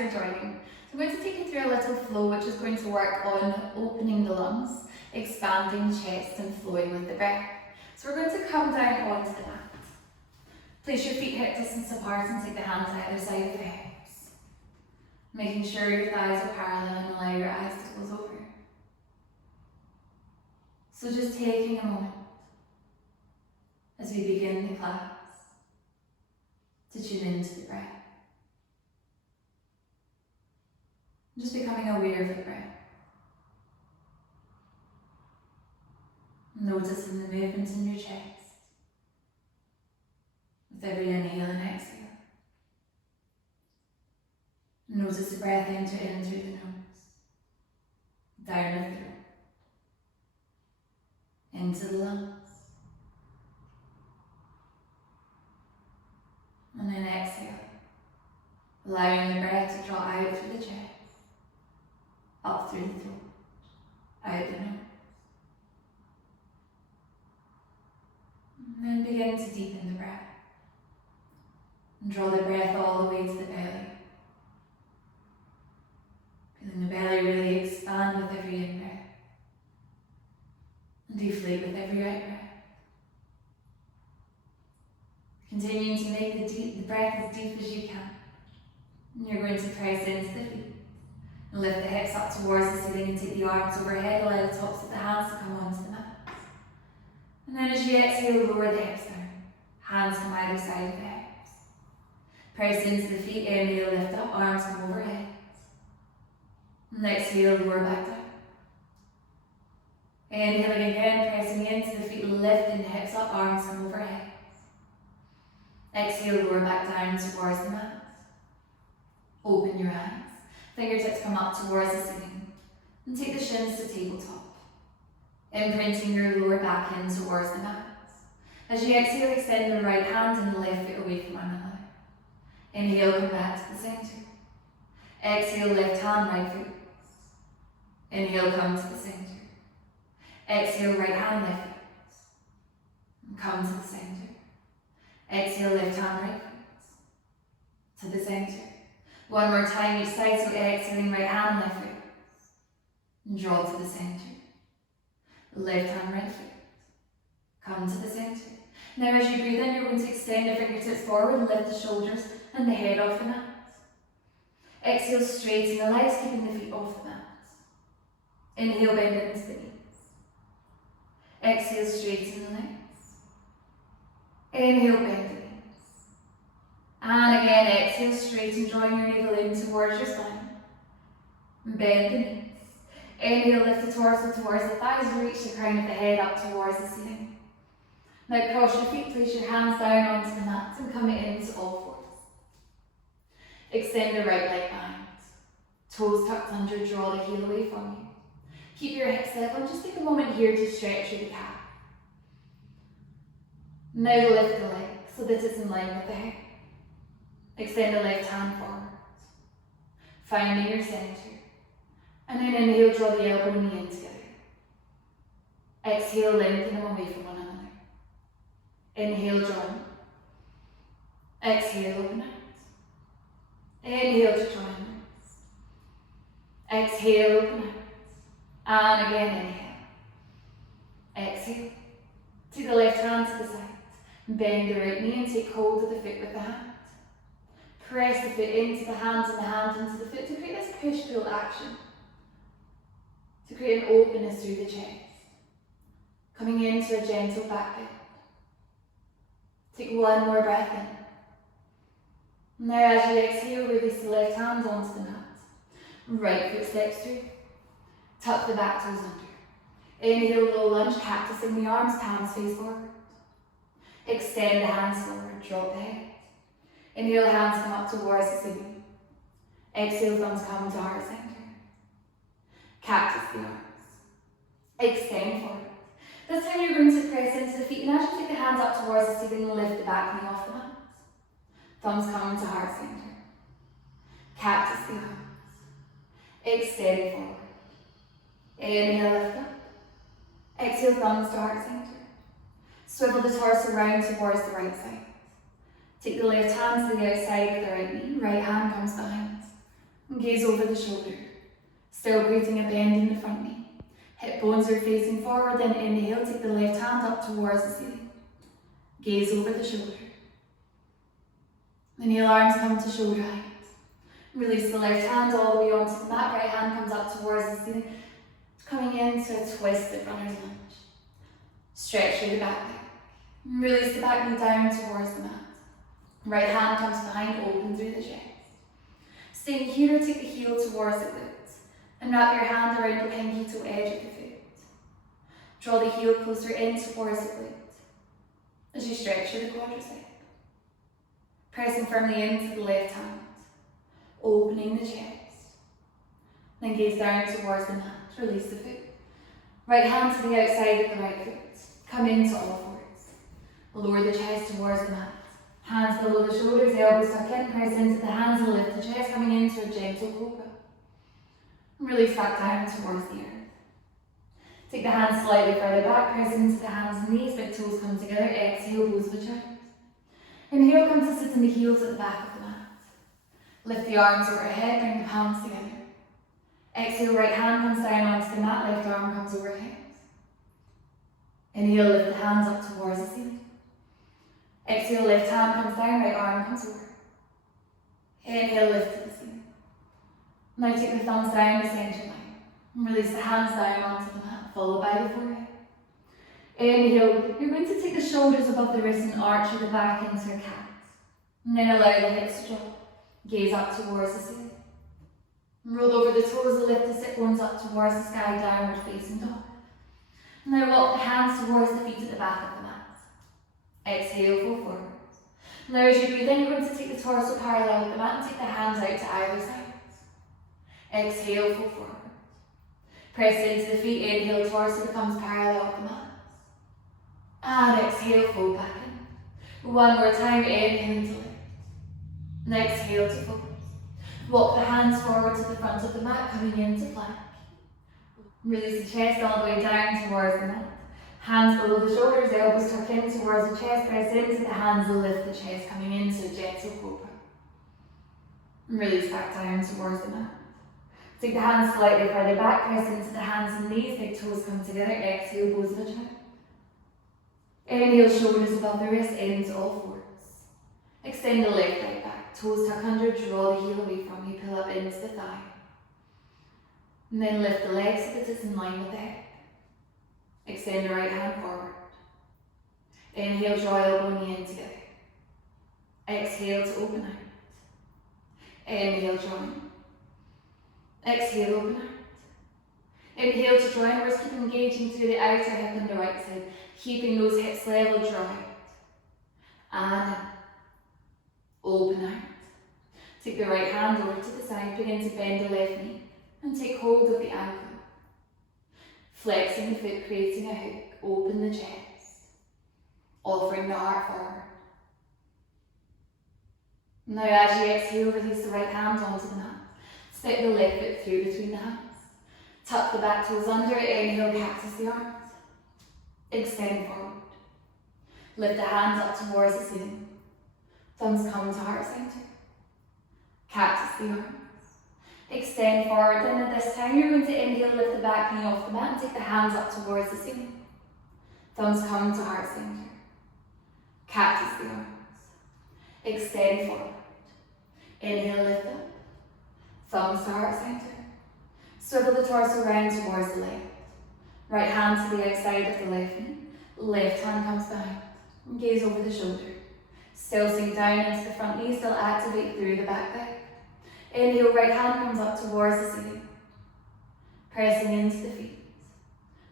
for joining. So I'm going to take you through a little flow which is going to work on opening the lungs, expanding the chest and flowing with the breath. So we're going to come down onto the mat. Place your feet hip distance apart and take the hands either side of the hips. Making sure your thighs are parallel and allow your eyes to close over. So just taking a moment as we begin the class to tune into the breath. Just becoming aware of the breath. Noticing the movement in your chest with every inhale and exhale. Notice the breath enter in through the nose, down the throat, into the lungs, and then exhale, allowing the breath to draw out through the chest, up through the throat, out the nose. And then begin to deepen the breath. And draw the breath all the way to the belly. Feeling the belly really expand with every in-breath. And deflate with every out-breath. Continuing to make the breath as deep as you can. And you're going to press into the feet. And lift the hips up towards the ceiling and take the arms overhead. Allow the tops of the hands to come onto the mat. And then as you exhale, lower the hips down. Hands come either side of the hips. Press into the feet, inhale, lift up, arms come overhead. And exhale, lower back down. Inhaling again, pressing into the feet, lifting the hips up, arms come overhead. Exhale, lower back down towards the mat. Open your eyes. Fingertips come up towards the ceiling. And take the shins to tabletop. Imprinting your lower back in towards the mat. As you exhale, extend the right hand and the left foot away from one another. Inhale, come back to the centre. Exhale, left hand, right foot. Inhale, come to the centre. Exhale, right hand, left foot. And come to the centre. Exhale, left hand, right foot. To the centre. One more time each side, so exhaling, right hand, left foot. And draw to the centre. Left hand, right foot. Come to the centre. Now as you breathe in, you're going to extend the fingertips forward and lift the shoulders and the head off the mat. Exhale, straighten the legs, keeping the feet off the mat. Inhale, bend into the knees. Exhale, straighten the legs. Inhale, bend the knees. And again, exhale, straighten, drawing your navel in towards your spine. Bend the knees. Inhale, lift the torso towards the thighs, reach the crown of the head up towards the ceiling. Now cross your feet, place your hands down onto the mat and come into all fours. Extend the right leg behind. Toes tucked under, draw the heel away from you. Keep your hips level and just take a moment here to stretch through the calf. Now lift the leg so that it's in line with the hip. Extend the left hand forward. Finding your centre. And then inhale, draw the elbow and knee in together. Exhale, lengthen them away from one another. Inhale, join. Exhale, open out. Inhale to join. Exhale, open out. And again, inhale. Exhale. Take the left hand to the side. Bend the right knee and take hold of the foot with the hand. Press the foot into the hand and the hand into the foot to create this push-pull action. To create an openness through the chest. Coming into a gentle back bend. Take one more breath in. Now as you exhale, release the left hand onto the mat. Right foot steps through. Tuck the back toes under. Inhale, low lunge, cactusing the arms, palms face forward. Extend the hands forward, drop the head. Inhale, hands come up towards the ceiling. Exhale, thumbs come to heart center. Cactus the arms. Extend forward. This time you're going to press into the feet, and as you take the hands up towards the ceiling, lift the back knee off the mat. Thumbs come to heart center. Cactus the arms. Extend forward. Inhale, lift up. Exhale, thumbs to heart center. Swivel the torso round towards the right side. Take the left hand to the outside of the right knee. Right hand comes behind. And gaze over the shoulder, still creating a bend in the front knee. Hip bones are facing forward, then inhale, take the left hand up towards the ceiling. Gaze over the shoulder. Inhale, arms come to shoulder height. Release the left hand all the way onto the mat, right hand comes up towards the ceiling. Coming into a twisted runner's lunge. Stretch through the back leg. Release the back knee down towards the mat. Right hand comes behind, open through the chest. Staying here, take the heel towards the glutes and wrap your hand around the pinky toe edge of the foot. Draw the heel closer in towards the glute as you stretch through the quadricep. Pressing firmly into the left hand, opening the chest. Then gaze down towards the mat, release the foot. Right hand to the outside of the right foot. Come into all fours. Lower the chest towards the mat. Hands below the shoulders, elbows tuck in, press into the hands and lift the chest, coming into a gentle cobra. Release back down towards the earth. Take the hands slightly further back, press into the hands and knees, big toes come together, exhale, bows of the chest. Inhale, come to sit in the heels at the back of the mat. Lift the arms overhead, bring the palms together. Exhale, right hand comes down onto the mat, left arm comes overhead. Inhale, lift the hands up towards the ceiling. Exhale, left hand comes down, right arm comes over. Inhale, lift to the ceiling. Now take the thumbs down the center line. And release the hands down onto the mat, followed by the forehead. Inhale, you're going to take the shoulders above the wrists and arch the back into a cat. And then allow the hips to drop. Gaze up towards the ceiling. Roll over the toes and lift the sit bones up towards the sky, downward facing dog. Now walk the hands towards the feet at the back of the mat. Exhale, fold forward. Now as you breathe in, you're going to take the torso parallel with the mat and take the hands out to either side. Exhale, fold forward. Press into the feet, inhale, torso becomes parallel with the mat. And exhale, fold back in. One more time, inhale to lift. And exhale to fold. Walk the hands forward to the front of the mat, coming into plank. Release the chest all the way down towards the mat. Hands below the shoulders, elbows tuck in towards the chest, press into the hands and lift the chest, coming into a gentle cobra. And release back down towards the mat. Take the hands slightly further back, press into the hands and knees, big toes come together, exhale, bows of the chest. Inhale, shoulders above the wrist, into all fours. Extend the left leg back, toes tuck under, draw the heel away from you, pull up into the thigh. And then lift the leg so that it's in line with the hip. Extend the right hand forward. Inhale, draw elbow knee in together. Exhale to open out. Inhale, join. Exhale, open out. Inhale to join, we're keep engaging through the outer hip on the right side, keeping those hips level, draw out. And open out. Take the right hand over to the side, begin to bend the left knee and take hold of the ankle. Flexing the foot, creating a hook, open the chest, offering the heart forward. Now as you exhale, release the right hand onto the mat. Step the left foot through between the hands. Tuck the back toes under, inhale, cactus the arms. Extend forward. Lift the hands up towards the ceiling. Thumbs come to heart center. Cactus the arms. Extend forward, then at this time you're going to inhale, lift the back knee off the mat and take the hands up towards the ceiling. Thumbs come to heart center. Cactus the arms. Extend forward. Inhale, lift up. Thumbs to heart center. Swivel the torso round towards the left. Right hand to the outside of the left knee. Left hand comes behind. Gaze over the shoulder. Still sink down into the front knee, still activate through the back leg. Inhale, right hand comes up towards the ceiling. Pressing into the feet.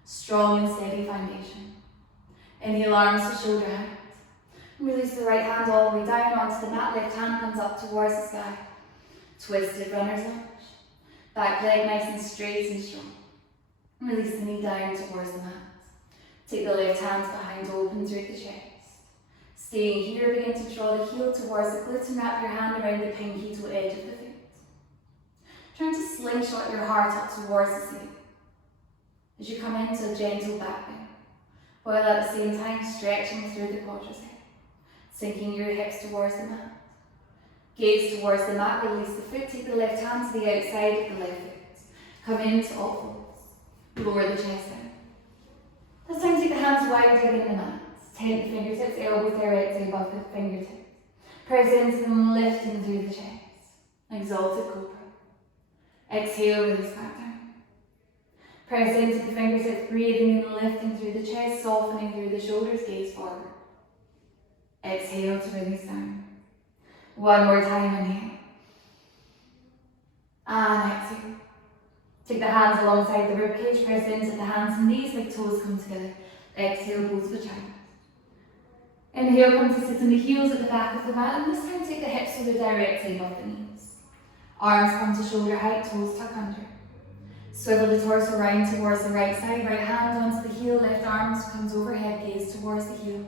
Strong and steady foundation. Inhale, arms to shoulder height. Release the right hand all the way down onto the mat. Left hand comes up towards the sky. Twisted runner's lunge. Back leg nice and straight and strong. Release the knee down towards the mat. Take the left hand behind, open through the chest. Staying here, begin to draw the heel towards the glutes and wrap your hand around the pinky toe edge of the foot. Trying to slingshot your heart up towards the ceiling as you come into a gentle back bend, while at the same time stretching through the quadricep, sinking your hips towards the mat. Gaze towards the mat, release the foot, take the left hand to the outside of the left foot. Come into all fours. Lower the chest down. This time take the hands wider than the mat. Tent the fingertips, elbows directly above the fingertips. Press into them, lifting through the chest. Exalted cobra. Exhale, release back down. Press into the fingertips, breathing and lifting through the chest, softening through the shoulders, gaze forward. Exhale to release down. One more time, inhale. And exhale. Take the hands alongside the ribcage, press into the hands and knees, like toes come together. Exhale, both vaginas. Inhale, come to sit on the heels at the back of the mat, and this time take the hips so they're directly above the knees. Arms come to shoulder height, toes tuck under. Swivel the torso round towards the right side, right hand onto the heel, left arm comes overhead, gaze towards the heel.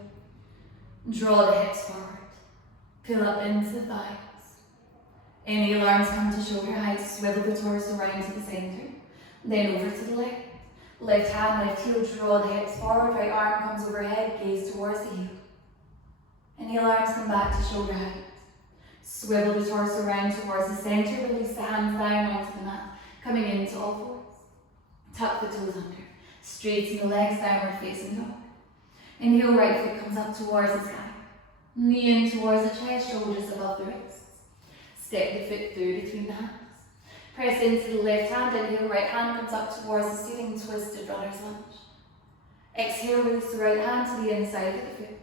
Draw the hips forward. Pull up into the thighs. Inhale, arms come to shoulder height, swivel the torso round to the centre, then over to the left. Left hand, left heel, draw the hips forward, right arm comes overhead, gaze towards the heel. Inhale, arms come back to shoulder height. Swivel the torso round towards the centre, release the hands down onto the mat, coming into all fours. Tuck the toes under, straighten the legs, downward facing dog. Inhale, right foot comes up towards the sky. Knee in towards the chest, shoulders above the wrists. Step the foot through between the hands. Press into the left hand, inhale, right hand comes up towards the ceiling, twisted runner's lunge. Exhale, release the right hand to the inside of the foot.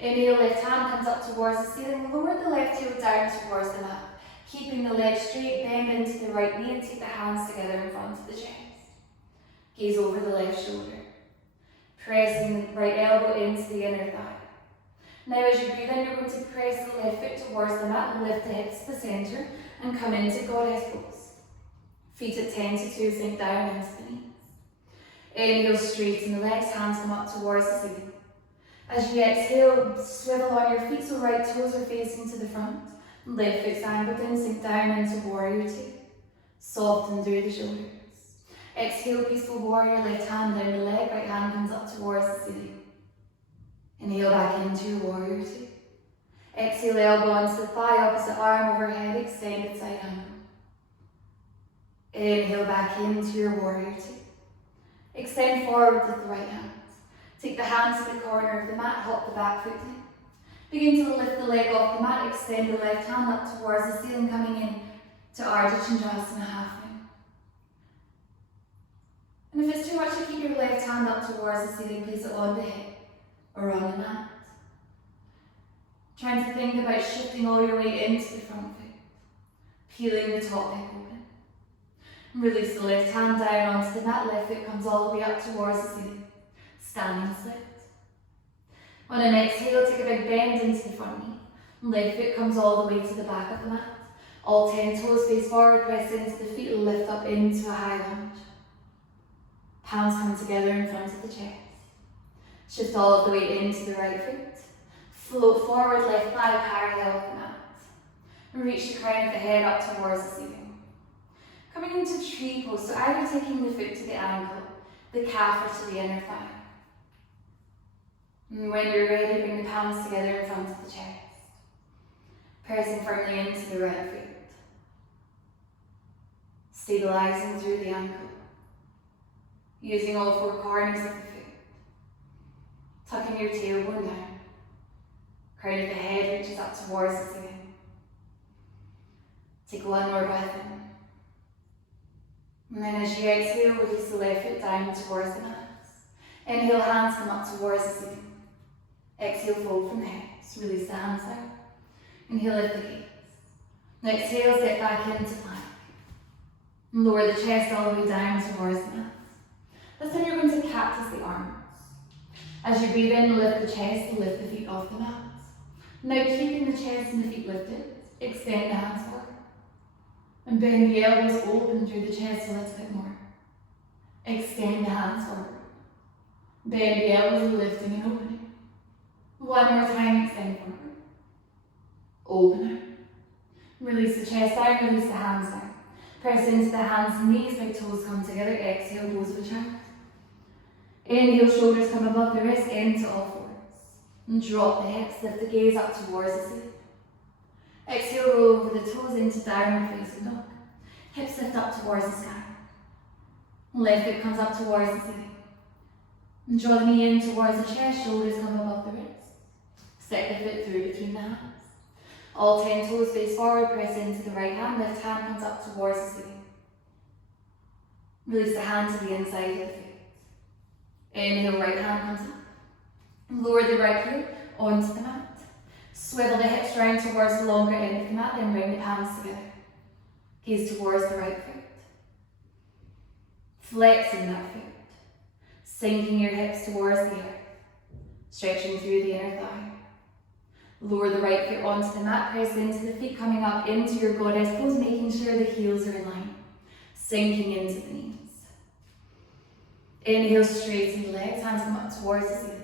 Inhale, left hand comes up towards the ceiling, lower the left heel down towards the mat. Keeping the leg straight, bend into the right knee and take the hands together in front of the chest. Gaze over the left shoulder. Pressing the right elbow into the inner thigh. Now as you breathe in, you're going to press the left foot towards the mat and lift the hips to the centre and come into goddess pose. Feet at 10 to 2, sink down into the knees. Inhale, straighten the legs, hands come up towards the ceiling. As you exhale, swivel on your feet so right toes are facing to the front. Left foot's angled in, sink down into warrior two. Soften through the shoulders. Exhale, peaceful warrior, left hand down the leg, right hand comes up towards the ceiling. Inhale back into your warrior two. Exhale, elbow onto the thigh, opposite arm overhead, extended side angle. Inhale back into your warrior two. Extend forward with the right hand. Take the hands to the corner of the mat, hop the back foot in. Begin to lift the leg off the mat, extend the left hand up towards the ceiling, coming in to Ardha Chandrasana half moon. And if it's too much to keep your left hand up towards the ceiling, place it on the hip or on the mat. Trying to think about shifting all your weight into the front foot, peeling the top hip open. Release the left hand down onto the mat, left foot comes all the way up towards the ceiling. Standing split. On an exhale, take a big bend into the front knee. Left foot comes all the way to the back of the mat. All 10 toes face forward, press into the feet, lift up into a high lunge. Palms come together in front of the chest. Shift all of the weight into the right foot. Float forward, left thigh parallel with the mat. And reach the crown of the head up towards the ceiling. Coming into tree pose, so either taking the foot to the ankle, the calf or to the inner thigh. And when you're ready, bring the palms together in front of the chest. Pressing firmly into the right foot. Stabilizing through the ankle. Using all four corners of the foot. Tucking your tailbone down. Crown of the head reaches up towards the ceiling. Take one more breath in. And then as you exhale, release the left foot down towards the mat. Inhale, hands come up towards the ceiling. Exhale, fold from the hips. Release the hands down. Inhale, lift the gaze. Exhale, step back into plank. Lower the chest all the way down towards the mat. This time you're going to cactus the arms. As you breathe in, lift the chest and lift the feet off the mat. Now keeping the chest and the feet lifted, extend the hands forward. And bend the elbows open through the chest a little bit more. Extend the hands forward. Bend the elbows, lifting and opening. One more time, extend forward. Open out. Release the chest down, release the hands down. Press into the hands and knees, like toes come together. Exhale, bows of a child. Inhale, shoulders come above the wrist, into all fours. And drop the hips, lift the gaze up towards the ceiling. Exhale, roll over the toes into downward facing dog. Hips lift up towards the sky. Left foot comes up towards the ceiling. And draw the knee in towards the chest, shoulders come above the ribs. Step the foot through between the hands. All 10 toes face forward, press into the right hand, left hand comes up towards the ceiling. Release the hand to the inside of the foot. Inhale, right hand comes up. Lower the right heel onto the mat. Swivel the hips round towards the longer end of the mat, then bring the palms together. Gaze towards the right foot. Flexing that foot. Sinking your hips towards the earth. Stretching through the inner thigh. Lower the right foot onto the mat, press into the feet, coming up into your goddess pose, making sure the heels are in line. Sinking into the knees. Inhale, straighten the legs, hands come up towards the ceiling.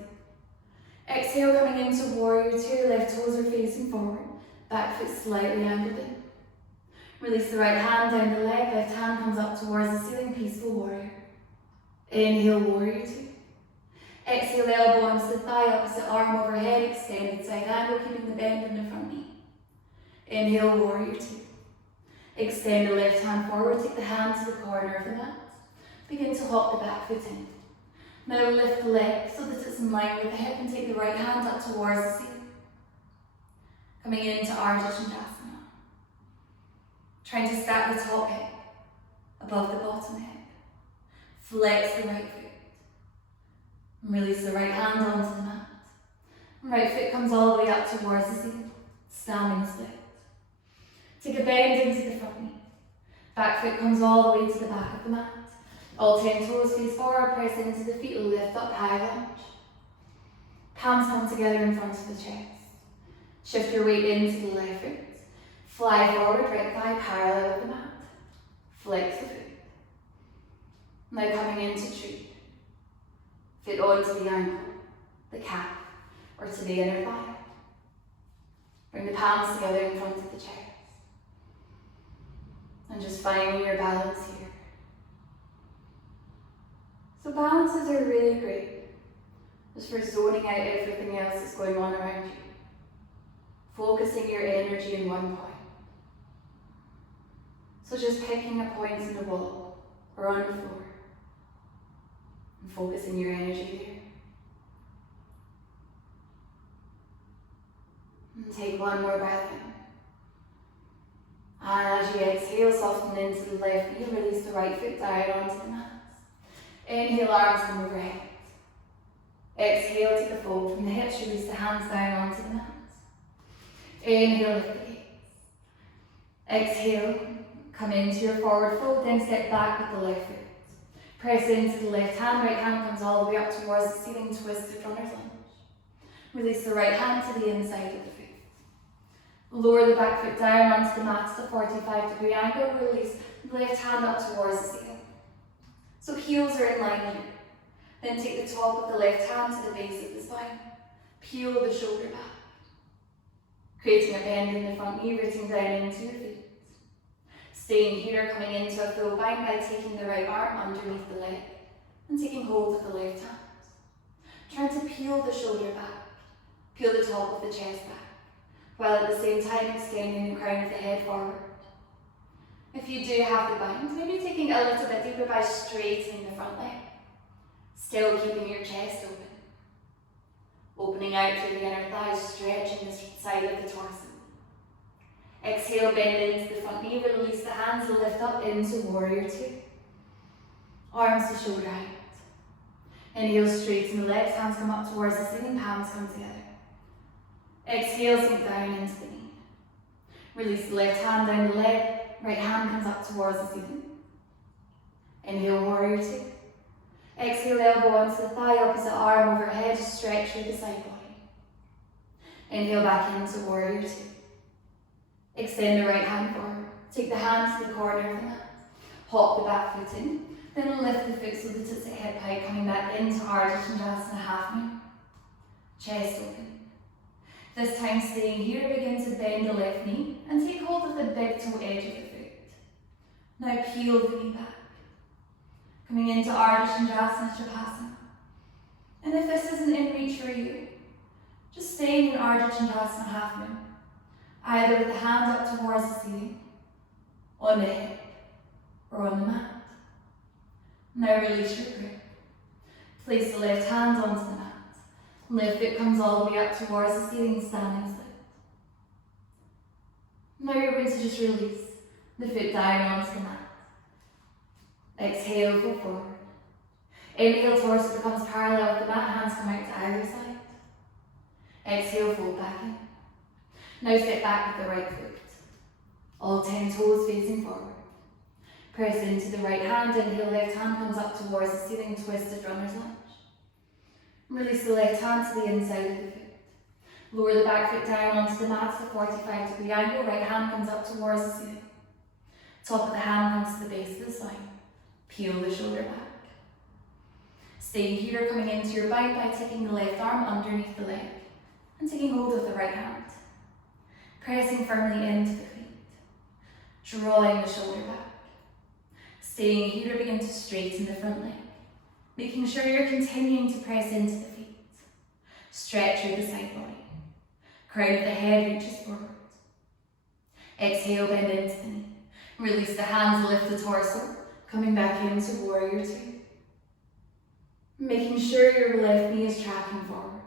Exhale, coming into warrior two, left toes are facing forward, back foot slightly angled in. Release the right hand down the leg, left hand comes up towards the ceiling, peaceful warrior. Inhale, warrior two. Exhale, elbow onto the thigh, opposite arm overhead, extended side angle, keeping the bend in the front knee. Inhale, warrior two. Extend the left hand forward, take the hand to the corner of the mat. Begin to hop the back foot in. Now lift the leg so that it's in line with the hip and take the right hand up towards the ceiling. Coming into Ardha Chandrasana. Trying to stack the top hip above the bottom hip. Flex the right foot. And release the right hand onto the mat. Right foot comes all the way up towards the ceiling. Standing split. Take a bend into the front knee. Back foot comes all the way to the back of the mat. All 10 toes face forward, press into the feet, lift up, high lunge. Palms come together in front of the chest. Shift your weight into the left foot. Fly forward, right thigh parallel with the mat. Flex the foot. Now coming into tree. Foot onto the ankle, the calf, or to the inner thigh. Bring the palms together in front of the chest. And just finding your balance here. So balances are really great, just for zoning out everything else that's going on around you. Focusing your energy in one point. So just picking a point in the wall or on the floor and focusing your energy there. And take one more breath in. And as you exhale, soften into the left knee, release the right foot down onto the mat. Inhale, arms come overhead. Exhale, take the fold from the hips, release the hands down onto the mat. Inhale, lift the gaze. Exhale, come into your forward fold, then step back with the left foot. Press into the left hand, right hand comes all the way up towards the ceiling, twisted runner's lunge. Release the right hand to the inside of the foot. Lower the back foot down onto the mat to 45-degree angle, release the left hand up towards the ceiling. So heels are in line here. Then take the top of the left hand to the base of the spine. Peel the shoulder back. Creating a bend in the front knee, rooting down into your feet. Staying here, coming into a full bind by taking the right arm underneath the leg and taking hold of the left hand. Trying to peel the shoulder back. Peel the top of the chest back, while at the same time extending the crown of the head forward. If you do have the bind, maybe taking a little bit deeper by straightening the front leg. Still keeping your chest open. Opening out through the inner thighs, stretching the side of the torso. Exhale, bend into the front knee, release the hands and lift up into warrior two. Arms to shoulder height. Inhale, straighten the legs, hands come up towards the ceiling, palms come together. Exhale, sink down into the knee. Release the left hand down the leg, right hand comes up towards the ceiling. Inhale, warrior two. Exhale, elbow onto the thigh, opposite arm overhead, stretch through the side body. Inhale, back into warrior two. Extend the right hand forward. Take the hand to the corner of the mat. Hop the back foot in. Then lift the foot so that it's at hip height, coming back into Ardha Chandrasana, half moon. Chest open. This time staying here, begin to bend the left knee and take hold of the big toe edge of the foot. Now peel the knee back. Coming into Ardha Chandrasana, Shavasana. And if this isn't in reach for you, just staying in Ardha Chandrasana, half moon. either with the hand up towards the ceiling, on the hip, or on the mat. Now release your grip. Place the left hand onto the mat. Left foot comes all the way up towards the ceiling, standing split. Now you're going to just release the foot down onto the mat. Exhale, go forward. Inhale, torso becomes parallel with the mat, hands come out to either side. Exhale, fold back in. Now step back with the right foot. All 10 toes facing forward. Press into the right hand, inhale, left hand comes up towards the ceiling, twisted runner's lunge. Release the left hand to the inside of the foot. Lower the back foot down onto the mat at a 45-degree angle, right hand comes up towards the ceiling. Top of the hand comes to the base of the spine. Peel the shoulder back. Staying here, coming into your bind by taking the left arm underneath the leg and taking hold of the right hand. Pressing firmly into the feet. Drawing the shoulder back. Staying here, begin to straighten the front leg. Making sure you're continuing to press into the feet. Stretch through the side body. Crown of the head reaches forward. Exhale, bend into the knee. Release the hands, lift the torso. Coming back into warrior two. Making sure your left knee is tracking forward.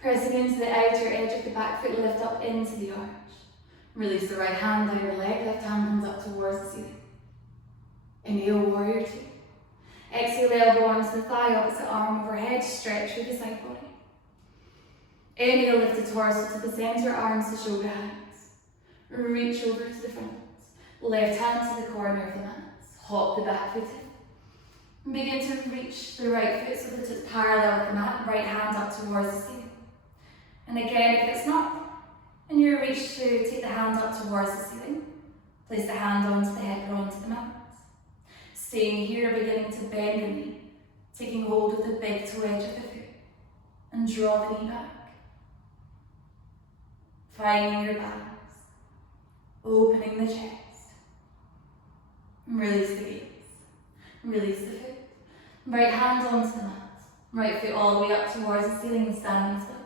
Pressing into the outer edge of the back foot, lift up into the arch. Release the right hand down the leg, left hand comes up towards the ceiling. Inhale, warrior two. Exhale, elbow onto the thigh, opposite arm overhead, stretch through the side body. Inhale, lift the torso to the center, arms to shoulder hands. Reach over to the front. Left hand to the corner of the mat. Hop the back foot in. Begin to reach the right foot so that it's parallel with the mat, right hand up towards the ceiling. And again, if it's not, and you reach to take the hand up towards the ceiling, place the hand onto the head or onto the mat. Staying here, beginning to bend the knee, taking hold of the big toe edge of the foot, and draw the knee back. Finding your balance, opening the chest. Release the gaze. Release the foot. Right hand onto the mat. Right foot all the way up towards the ceiling, standing split.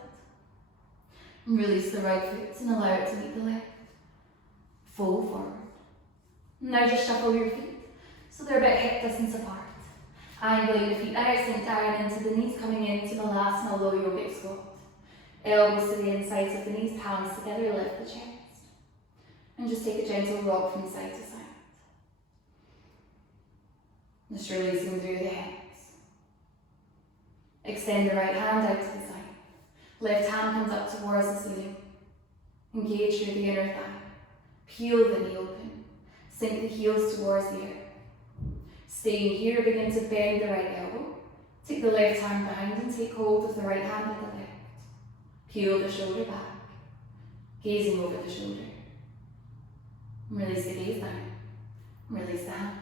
Release the right foot and allow it to meet the left. Fold forward. Now just shuffle your feet so they're about hip distance apart. Angling the feet out, sink down into the knees, coming into the last low yogic squat. Elbows to the insides of the knees, palms together, lift the chest. And just take a gentle rock from side to side. Just releasing through the hips. Extend the right hand out to the side. Left hand comes up towards the ceiling. Engage through the inner thigh. Peel the knee open. Sink the heels towards the earth. Staying here, begin to bend the right elbow. Take the left hand behind and take hold of the right hand at the left. Peel the shoulder back. Gazing over the shoulder. Release the gaze down. Release the hands.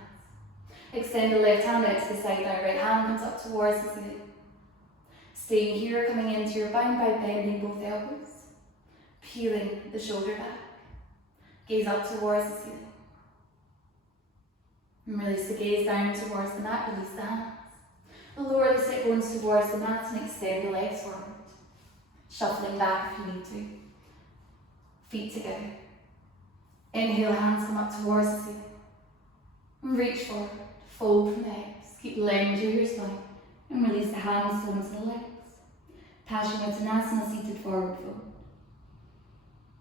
Extend the left hand out to the side, now right hand comes up towards the ceiling. Staying here, coming into your bind by bending both elbows. Peeling the shoulder back. Gaze up towards the ceiling. And release the gaze down towards the mat, release the hands. Lower the sit bones towards the mat and extend the legs forward. Shuffling back if you need to. Feet together. Inhale, hands come up towards the ceiling. And reach forward. Fold from the hips, keep laying through your spine, and release the hands onto the legs. Paschimottanasana, seated forward fold.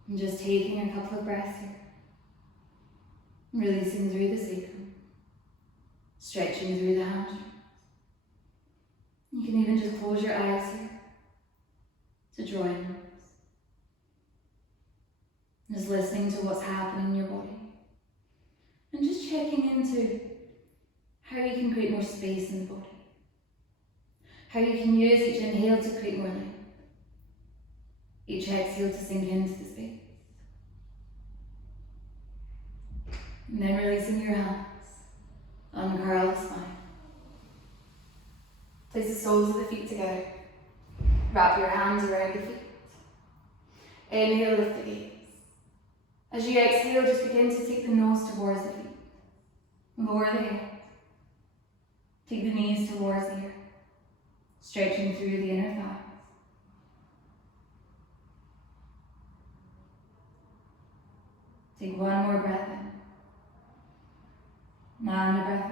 And just taking a couple of breaths here. Releasing through the sacrum. Stretching through the hamstrings. You can even just close your eyes here to draw inwards. Just listening to what's happening in your body. And just checking into how you can create more space in the body. How you can use each inhale to create more length. Each exhale to sink into the space. And then releasing your hands. Uncurl the spine. Place the soles of the feet together. Wrap your hands around the feet. Inhale, lift the gaze. As you exhale, just begin to take the nose towards the feet. Lower the head. Take the knees towards the earth. Stretching through the inner thighs. Take one more breath in. And a breath out.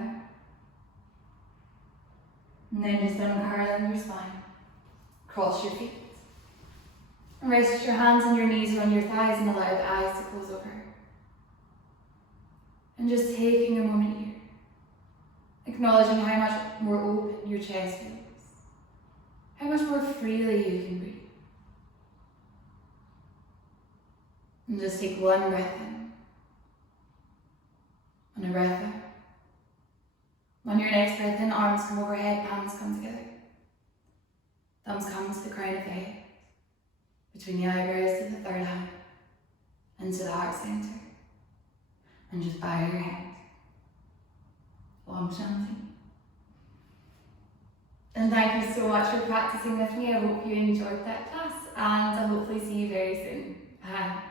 And then just uncurling your spine. Cross your feet. Rest your hands on your knees or on your thighs and allow the eyes to close over. And just taking a moment here, acknowledging how much more open your chest feels, how much more freely you can breathe. And just take one breath in, and a breath out. On your next breath in, arms come overhead, palms come together. Thumbs come to the crown of the head, between the eyebrows to the third eye, into the heart center. And just bow your head. Om Shanti. And thank you so much for practicing with me. I hope you enjoyed that class, and I'll hopefully see you very soon. Bye.